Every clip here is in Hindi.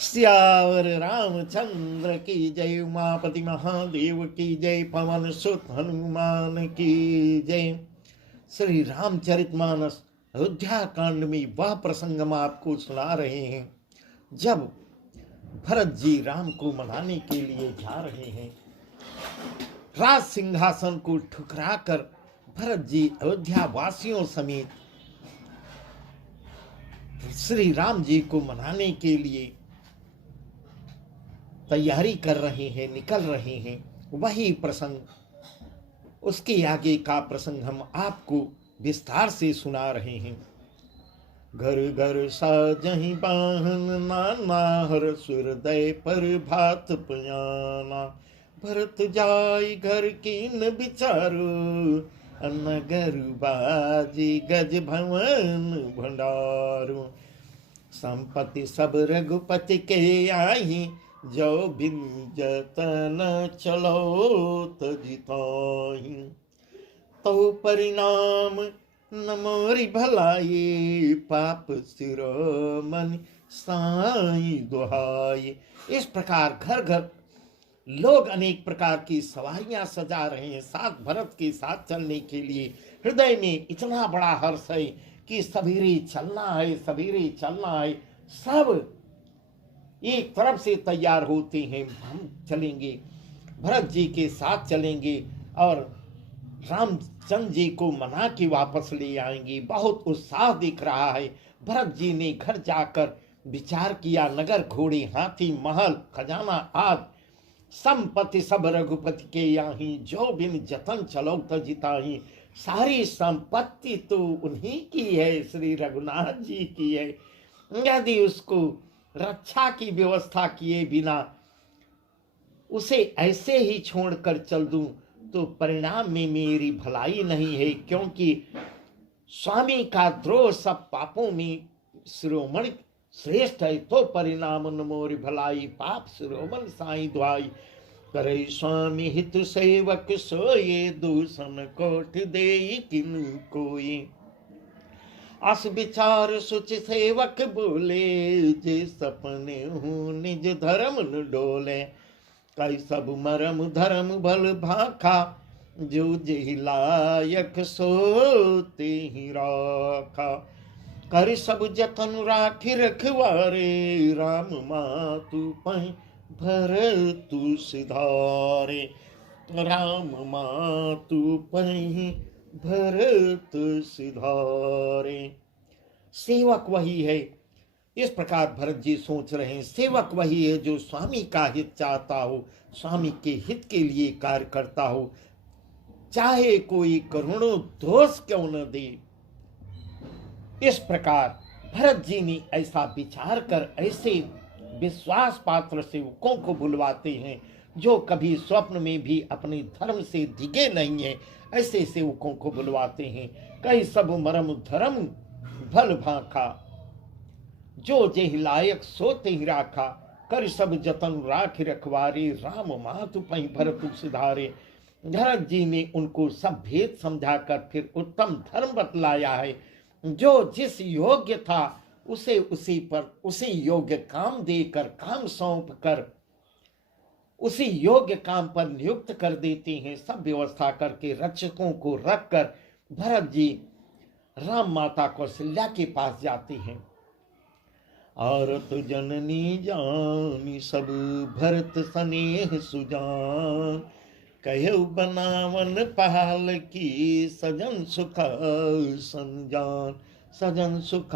सियावर रामचंद्र की जय। उमापति महादेव की जय। पवन सुत हनुमान की जय। श्री रामचरितमानस अयोध्या कांड में वह प्रसंग हम आपको सुना रहे हैं जब भरत जी राम को मनाने के लिए जा रहे हैं। राज सिंहासन को ठुकराकर भरत जी अयोध्या वासियों समेत श्री राम जी को मनाने के लिए तैयारी कर रहे हैं, निकल रहे हैं। वही प्रसंग, उसके आगे का प्रसंग हम आपको विस्तार से सुना रहे हैं। घर घर साजहि बाहन नाना, हर सुरदय पर भात पयाना। भरत जाय घर कीन विचारो, नगर बाजी गज भवन भंडारो। संपत्ति सब रघुपति के आई, जो बिन जतन चलो तजिताहि। तो परिणाम न मोरी भलाई, पाप शिरोमणि साई दुहाई। इस प्रकार घर घर लोग अनेक प्रकार की सवारियां सजा रहे हैं साथ भरत के साथ चलने के लिए। हृदय में इतना बड़ा हर्ष है कि सवेरे चलना है, सवेरे चलना है। सब एक तरफ से तैयार होते हैं, हम चलेंगे, भरत जी के साथ चलेंगे और रामचंद्र जी को मना के वापस ले आएंगे। बहुत उत्साह दिख रहा है। भरत जी ने घर जाकर विचार किया, नगर घोड़े हाथी महल खजाना आदि संपत्ति सब रघुपति के याही, जो बिन जतन चलो तजिताही। सारी संपत्ति तो उन्हीं की है, श्री रघुनाथ जी की है। यदि उसको रक्षा की व्यवस्था किए बिना उसे ऐसे ही छोड़कर चल दूं तो परिणाम में मेरी भलाई नहीं है, क्योंकि स्वामी का द्रोह सब पापों में शिरोमणि श्रेष्ठ है। तो परिणाम न मोरी भलाई, पाप शिरोमणि साई दुआई। करे स्वामी हित सेवक सोये, दूषण कोट देई किन कोई। अस विचार सुच सेवक बोले, जे सपने हूँ निज धर्म न डोले। कई सब मरम धर्म भल भाखा, जो जेहि लायक सोते ही राखा। कर सब जतन राखि रखवारे, राम मातु पहि भरतु सिधारे। राम मातु पहि भरत सिधारे। सेवक वही है, इस प्रकार भरत जी सोच रहे हैं। सेवक वही है जो स्वामी का हित चाहता हो, स्वामी के हित के लिए कार्य करता हो, चाहे कोई करोड़ों दोष क्यों न दे। इस प्रकार भरत जी ने ऐसा विचार कर ऐसे विश्वास पात्र सेवकों को बुलवाते हैं जो कभी स्वप्न में भी अपने धर्म से दिगे नहीं है। ऐसे सेवकों को बुलवाते हैं। कई सब मरम धर्म भल भाखा, जो जेहि लायक सोते ही राखा। कर सब जतन राख रखवारे, राम मातु पहि भरतु सिधारे। भरत जी ने उनको सब भेद समझाकर फिर उत्तम धर्म बतलाया है। जो जिस योग्य था उसे उसी योग्य काम देकर, काम सौंप कर उसी योग्य काम पर नियुक्त कर देते हैं। सब व्यवस्था करके रक्षकों को रखकर भरत जी राम माता कौशल्या के पास जाते हैं। और तो जननी जानी सब भरत स्नेह सुजान, कहु बनावन पहाल की, सजन सुख संजान। सजन सुख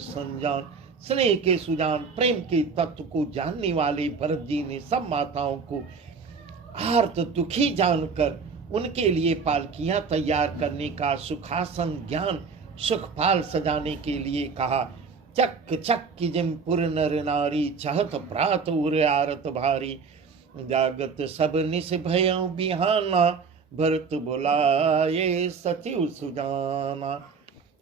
संजान, स्नेह के सुजान, प्रेम के तत्व को जानने वाले भरत जी ने सब माताओं को आर्त दुखी जानकर उनके लिए पालकियां तैयार करने का, सुखासन ज्ञान सुखपाल सजाने के लिए कहा। चक चक की जिमपुर नर नारी, चहत प्रात उर आरत भारी। जागत सब निस भयं बिहाना, भरत बुलाए सचिव सुजाना।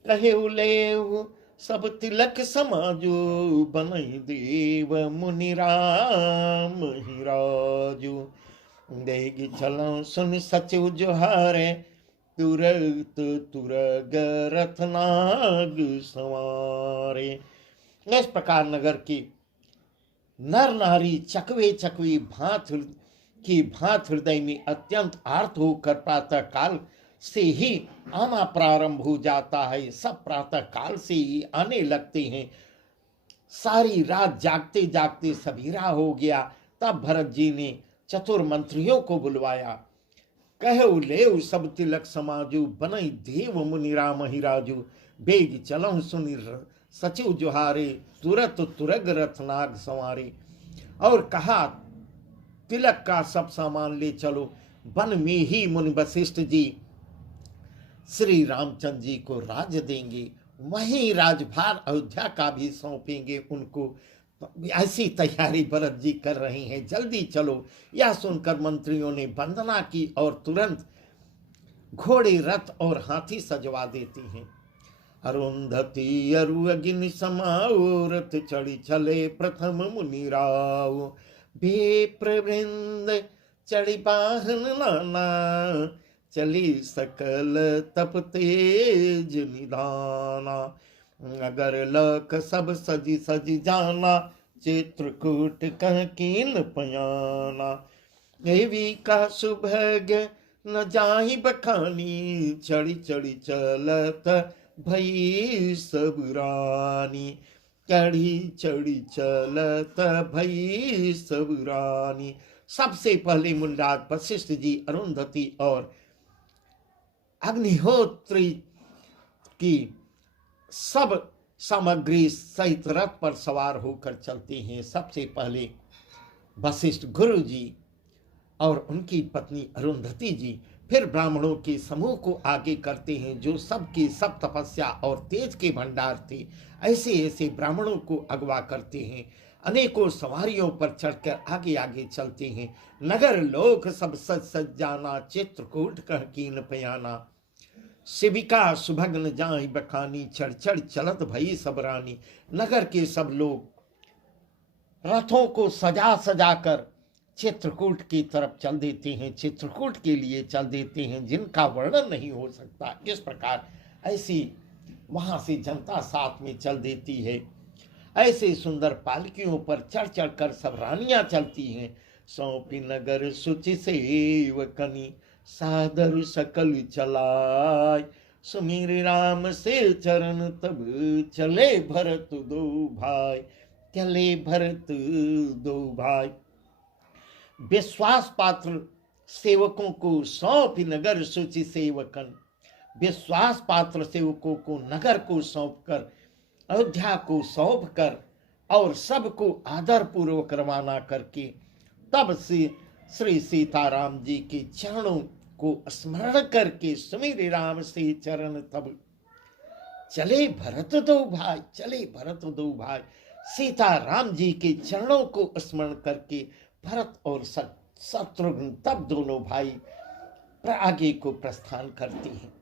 कहे लेहु सब तिलक समाजो, बनई देव मुनि राम ही राजू। देगी चलो सुन सचिव जोहारे, तुरत तुरग रथनाग सवारे। इस प्रकार नगर की नर नारी चकवे चकवे भांत हृदय में अत्यंत आर्त होकर प्रातः काल से ही आना प्रारंभ हो जाता है। सब प्रातः काल से ही आने लगते हैं। सारी रात जागते जागते सवेरा हो गया। तब भरत जी ने चतुर मंत्रियों को बुलवाया। कहो ले सब तिलक समाजू, बनई देव मुनि राम ही राजू। बेग चलऊ सुनि सचिव जुहारे, तुरत तुरग रथनाग संवारे। और कहा तिलक का सब सामान ले चलो। वन में ही मुनि वशिष्ठ जी श्री रामचंद्र जी को राज देंगे, वहीं राजभार अयोध्या का भी सौंपेंगे उनको। ऐसी तैयारी भरत जी कर रहे हैं, जल्दी चलो। यह सुनकर मंत्रियों ने वंदना की और तुरंत घोड़े रथ और हाथी सजवा देते हैं। अरुंधति अरु अग्नि समाओ, रथ चढ़ी चले प्रथम मुनि राव। विप्रवृंद चढ़ी वाहन नाना, चली सकल तप तेज निदाना। अगर लक सब सजी सजी जाना, चित्रकूट कह कीन पयाना। एवी का सुभग न जाहि बखानी, चढ़ी चढ़ी चलत भई सब रानी। चढ़ी चढ़ी चलत भई सब रानी। सबसे पहले मुनिराज वशिष्ठ जी अरुंधति और अग्निहोत्री की सब सामग्री सहित रथ पर सवार होकर चलते हैं। सबसे पहले वशिष्ठ गुरु जी और उनकी पत्नी अरुंधति जी, फिर ब्राह्मणों के समूह को आगे करते हैं जो सबकी सब तपस्या और तेज के भंडार थे। ऐसे ऐसे ब्राह्मणों को अगवा करते हैं। अनेकों सवारियों पर चढ़कर आगे आगे चलते हैं। नगर लोक सब सज सज जाना, चित्रकूट कह कीन पयाना। शिविका सुभग्न जाहि बखानी, चढ़ चढ़ चलत भई सब रानी। नगर के सब लोग रथों को सजा सजा कर चित्रकूट की तरफ चल देते हैं, चित्रकूट के लिए चल देते हैं, जिनका वर्णन नहीं हो सकता। इस प्रकार ऐसी वहां से जनता साथ में चल देती है। ऐसे सुंदर पालकियों पर चढ़ चढ़ कर सब रानियां चलती हैं। सौंपी नगर सुचि सेवकनी, सादर सकल चलाय। सुमीर राम से चरण तब चले भरत दो भाई, चले भरत दो भाई। विश्वास पात्र सेवकों को सौंप नगर सुचि सेवकन, विश्वास पात्र सेवकों को नगर को सौंप कर, अयोध्या को सौंप कर और सबको आदर पूर्वक रवाना करके तब से श्री सीताराम जी के चरणों को स्मरण करके सुमिर राम से चरण तब चले भरत दो भाई, चले भरत दो भाई। सीताराम जी के चरणों को स्मरण करके भरत और शत्रुघ्न तब दोनों भाई आगे को प्रस्थान करते हैं।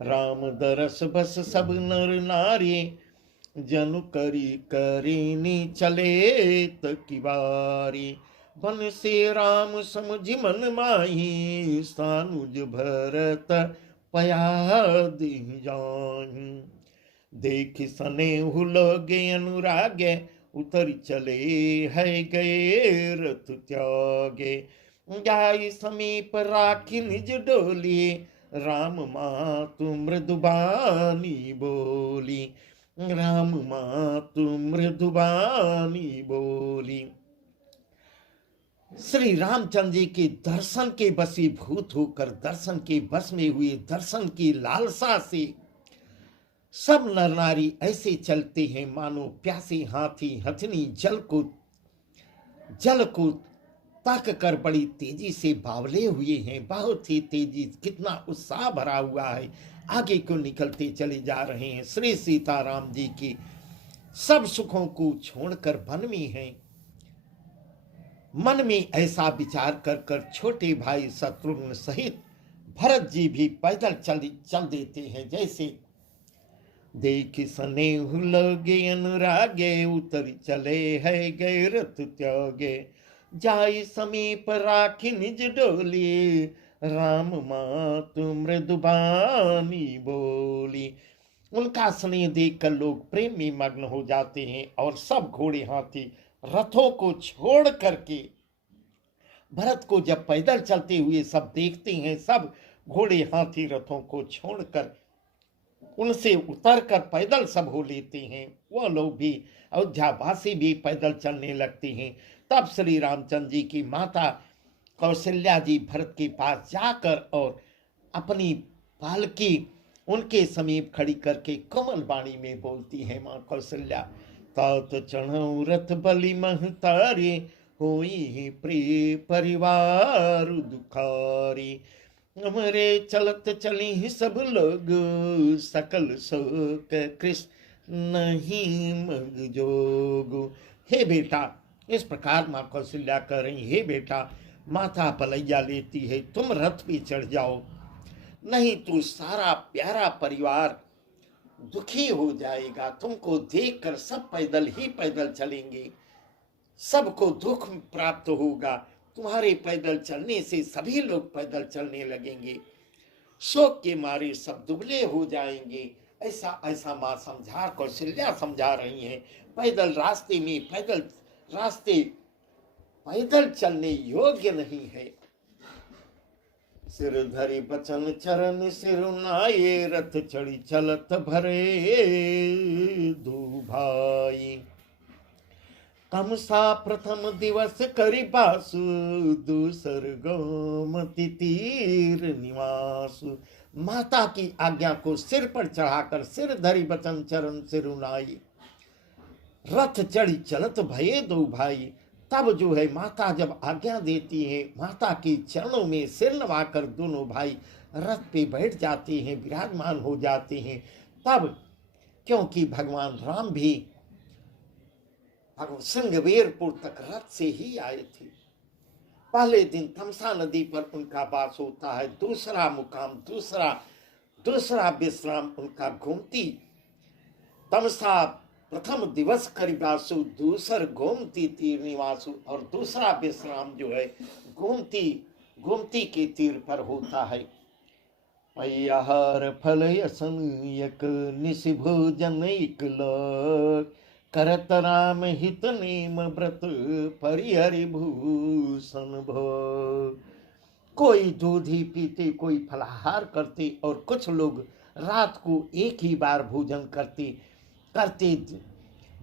राम दरस बस सब नर नारी, जनु करी करीनी चले तकिवारी। बन से राम समुझ मन माही, सानुज भरत पया दि जाहि। देख स्नेहु लगे अनुरागे, उतर चले है गए रथ त्यागे। जाय समीप राखी निज डोली, राम मातु मृदुबानी बोली, राम मातु मृदुबानी बोली। श्री रामचंद्र जी के दर्शन के बसीभूत होकर, दर्शन के बस में हुए, दर्शन की लालसा से सब नर नारी ऐसे चलते हैं मानो प्यासे हाथी हथनी जल को ताक कर बड़ी तेजी से बावले हुए हैं। बहुत ही तेजी, कितना उत्साह भरा हुआ है, आगे को निकलते चले जा रहे हैं। श्री सीताराम जी की सब सुखों को छोड़कर वन में हैं। मन में ऐसा विचार कर कर छोटे भाई शत्रुघ्न सहित भरत जी भी पैदल चल देते हैं। जैसे देख स्नेहु लगे अनुरागे, उतर चले है गए रथ त्यागे। जाय समीप राखी निज डोली, राम मातु मृदुबानी बोली। उनका स्नेह देखकर लोग प्रेम में मग्न हो जाते हैं और सब घोड़े हाथी रथों को छोड़ करके भरत को जब पैदल चलते हुए सब देखते हैं, सब घोड़े हाथी रथों को छोड़कर उनसे उतर कर पैदल सब हो लेते हैं। वह लोग भी, अयोध्यावासी भी पैदल चलने लगते हैं। तब श्री रामचंद्र जी की माता कौशल्या जी भरत के पास जाकर और अपनी पालकी उनके समीप खड़ी करके कोमल वाणी में बोलती है, माँ कौशल्या, तात चढ़ऊ रथ बलि महतारे, होई प्रिय परिवार दुखारी, हमरे चलत चली सब लोग, सकल शोक कृष्ण नहीं मग जोग। हे बेटा, इस प्रकार माँ कौशल्या कह रही, हे बेटा, माता पलैया लेती है, तुम रथ पे चढ़ जाओ, नहीं तो सारा प्यारा परिवार दुखी हो जाएगा। तुमको देखकर सब पैदल ही पैदल चलेंगे, सबको दुख प्राप्त होगा। तुम्हारे पैदल चलने से सभी लोग पैदल चलने लगेंगे, शोक के मारे सब दुबले हो जाएंगे। ऐसा ऐसा माँ समझा, कौशल्या समझा रही हैं। पैदल रास्ते में रास्ते पैदल चलने योग्य नहीं है। सिर धरि बचन चरण सिरुनाए, रथ चढ़ी चलत भरे दू भाई, कमसा प्रथम दिवस करी बासु, दूसर गोमती तीर निवासु। माता की आज्ञा को सिर पर चढ़ाकर सिर धरी बचन चरण सिरुनाई, रथ चढ़ी चलत भये दो भाई। तब जो है माता जब आज्ञा देती है, माता की चरणों में सिर नवाकर दोनों भाई रथ पे बैठ जाते हैं, विराजमान हो जाते हैं। तब क्योंकि भगवान राम भी श्रृंगवेरपुर तक रथ से ही आए थे। पहले दिन तमसा नदी पर उनका वास होता है, दूसरा मुकाम दूसरा विश्राम उनका गोमती, तमसा प्रथम दिवस करिबासु, दूसर गोमती तीर निवासु, और दूसरा विश्राम जो है गोमती के तीर पर होता है। पय्याहार फल यसन यक निशि भोजन एक लोक, करत राम हित नेम व्रत परिहरि भूषण भोग। कोई दूध ही पीते, कोई फलाहार करते, और कुछ लोग रात को एक ही बार भोजन करते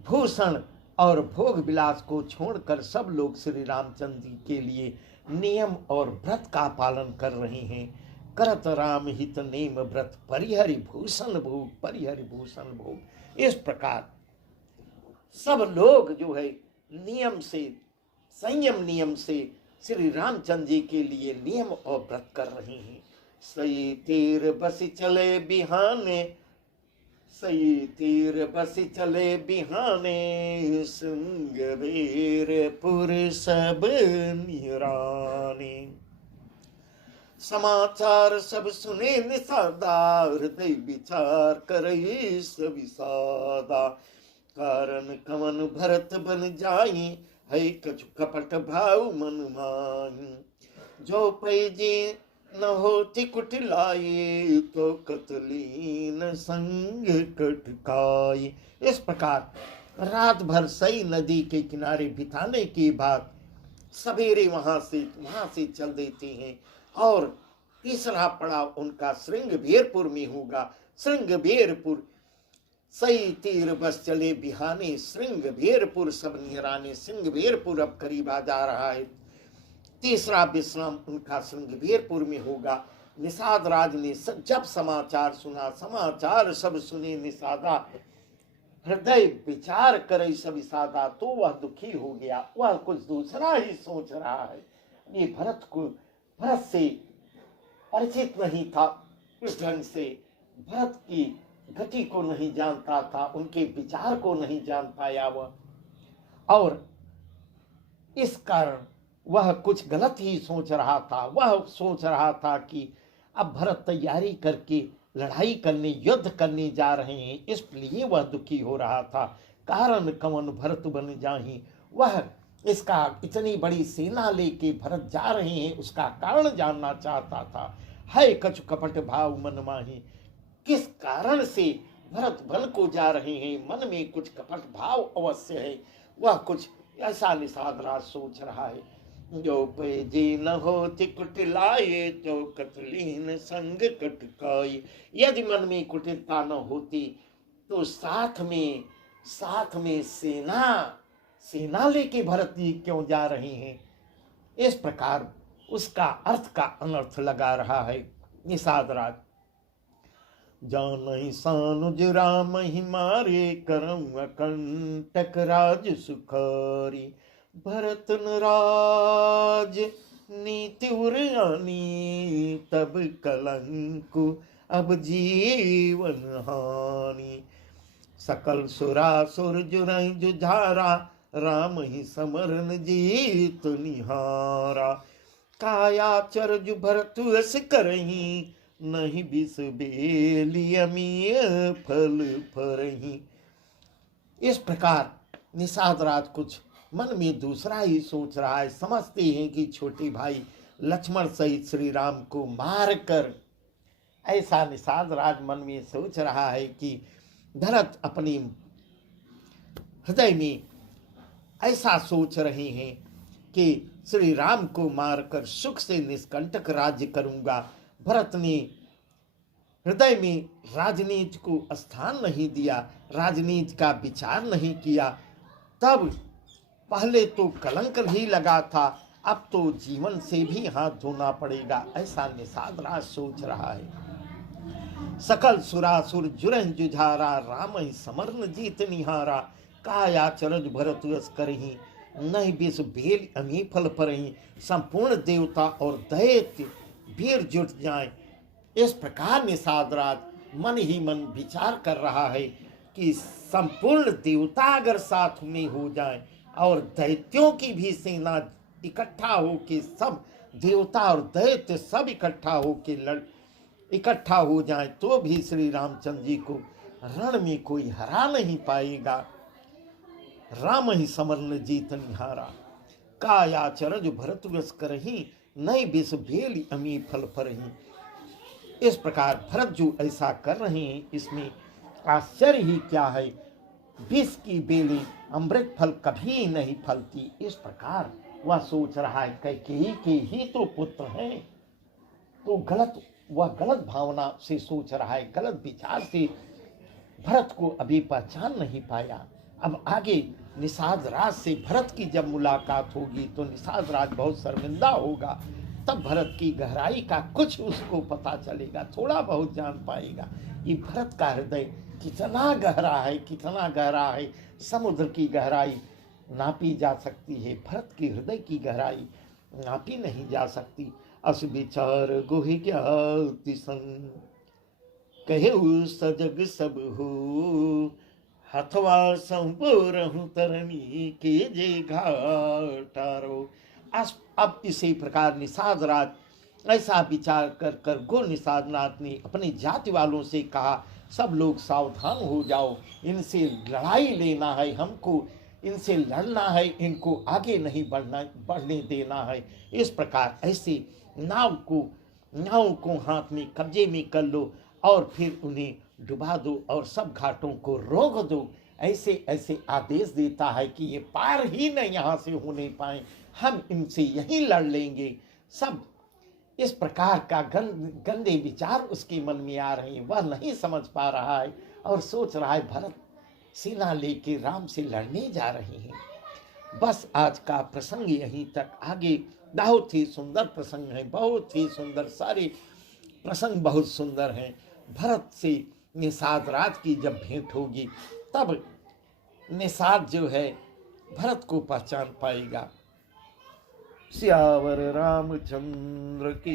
भूषण और भोग विलास को छोड़कर सब लोग श्री रामचंद्र जी के लिए नियम और व्रत का पालन कर रहे हैं। करत राम हित नेम व्रत परिहरि भूषण भोग। इस प्रकार सब लोग जो है संयम नियम से श्री रामचंद्र जी के लिए नियम और व्रत कर रहे हैं। सही तीर बसी चले बिहाने, सही तीर बसी चले बिहाने, श्रृंगवेरपुर सब निराने। समाचार सब सुने निषादा, हृदय विचार करई सभी सादा। कारण कवन भरत बन जाई, है कछु कपट भाव मन माही। जो पैजे न होती कुटिलाई, तो कतलीन संग कटकाई। इस प्रकार रात भर सई नदी के किनारे बिताने के बाद सवेरे वहां से चल देते हैं, और तीसरा पड़ाव उनका श्रृंगवेरपुर में होगा। श्रृंगवेरपुर सही तीर बस चले बिहाने, श्रृंगवेरपुर सब निराने। श्रृंगवेरपुर अब करीब आ जा रहा है। तीसरा विश्राम उनका श्रृंगवेरपुर में होगा। निषाद राज ने जब समाचार सुना, समाचार सब सुने निषादा, हृदय विचार करे सब सादा, तो वह दुखी हो गया। वह कुछ दूसरा ही सोच रहा है। ये भरत से परिचित नहीं था, इस ढंग से भरत की गति को नहीं जानता था, उनके विचार को नहीं जान पाया वह, और इस कारण वह कुछ गलत ही सोच रहा था। वह सोच रहा था कि अब भरत तैयारी करके लड़ाई करने, युद्ध करने जा रहे हैं, इसलिए वह दुखी हो रहा था। कारण कवन भरत बन जाहि, वह इसका इतनी बड़ी सेना लेके भरत जा रहे हैं, उसका कारण जानना चाहता था। है कछु कपट भाव मन माही, किस कारण से भरत वन को जा रहे हैं, मन में कुछ कपट भाव अवश्य है। वह कुछ ऐसा निषाद राज सोच रहा है। जो पे जी न हो कुट लाए, तो कतलीन संग कटकाए। यदि मन में कुटिलता न होती तो साथ में सेना लेके भरत जी क्यों जा रहे हैं। इस प्रकार उसका अर्थ का अनर्थ लगा रहा है निषाद राज। जानहि सानुज राम ही मारे, करम अकंटक राज सुखारी। भरत न राज नीति उरयानी, तब कलंकु अब जीवन हानि। सकल सुरासुर जुरहि जुझारा, राम ही समरन जीत निहारा। काया चरजु भरत अस करही, नहीं बिस बेली अमीय फल फरही। इस प्रकार निषाद राज कुछ मन में दूसरा ही सोच रहा है। समझते हैं कि छोटे भाई लक्ष्मण सहित श्री राम को मार कर, ऐसा निषाद राज मन में सोच रहा है कि भरत अपनी हृदय में ऐसा सोच रहे हैं कि श्री राम को मारकर सुख से निष्कंटक राज्य करूंगा। भरत ने हृदय में राजनीति को स्थान नहीं दिया, राजनीति का विचार नहीं किया। तब पहले तो कलंक ही लगा था, अब तो जीवन से भी हाथ धोना पड़ेगा, ऐसा निषाद राज सोच रहा है। सकल सुरासुर जुरह जुझारा, राम ही समर्न जीत निहारा। काया चरज भरत यस करही, नहीं बिस बेल अमी फल परही। संपूर्ण देवता और दैत्य वीर जुट जाएं। इस प्रकार निषाद राज मन ही मन विचार कर रहा है कि संपूर्ण देवता अगर साथ में हो जाएं और दैत्यों की भी सेना इकट्ठा हो के, सब देवता और दैत्य सब इकट्ठा हो जाए, तो भी श्री रामचंद्र जी को रण में कोई हरा नहीं पाएगा। राम ही समरन जीत निहारा। काया चरज भरत व्यस करही, नहीं बिस बेली अमी फल फरही। इस प्रकार भरत जो ऐसा कर रहे हैं, इसमें आश्चर्य ही क्या है। विष की बेली अमृत फल कभी नहीं फलती। इस प्रकार वह सोच रहा है। कैकेयी के ही तो पुत्र हैं, तो वह गलत भावना से सोच रहा है, गलत विचार से भरत को अभी पहचान नहीं पाया। अब आगे निषाद राज से भरत की जब मुलाकात होगी तो निषाद राज बहुत शर्मिंदा होगा। तब भरत की गहराई का कुछ उसको पता चलेगा, थोड़ा बहुत जान पाएगा। ये भरत का हृदय कितना गहरा है। समुद्र की गहराई नापी जा सकती है, भरत की हृदय की गहराई नापी नहीं जा सकती। अस विचार गुहि ज्ञाति संग, कहेउ सजग सब हो। हथवा संपूरहु तरनी, के जे घाटारो। अब इसी प्रकार निषाद राज ऐसा विचार कर कर गो निषाद नाथ ने अपनी जाति वालों से कहा, सब लोग सावधान हो जाओ, इनसे लड़ाई लेना है, हमको इनसे लड़ना है, इनको आगे नहीं बढ़ने देना है। इस प्रकार ऐसे नाव को हाथ में कब्जे में कर लो और फिर उन्हें डुबा दो और सब घाटों को रोक दो। ऐसे आदेश देता है कि ये पार ही नहीं यहाँ से होने पाए, हम इनसे यहीं लड़ लेंगे। सब इस प्रकार का गंदे विचार उसके मन में आ रहे हैं। वह नहीं समझ पा रहा है और सोच रहा है भरत सेना लेके राम से लड़ने जा रहे हैं। बस आज का प्रसंग यहीं तक। आगे बहुत ही सुंदर प्रसंग है, बहुत ही सुंदर, सारे प्रसंग बहुत सुंदर हैं। भरत से निषाद राज की जब भेंट होगी तब निषाद जो है भरत को पहचान पाएगा। सियावर रामचंद्र की।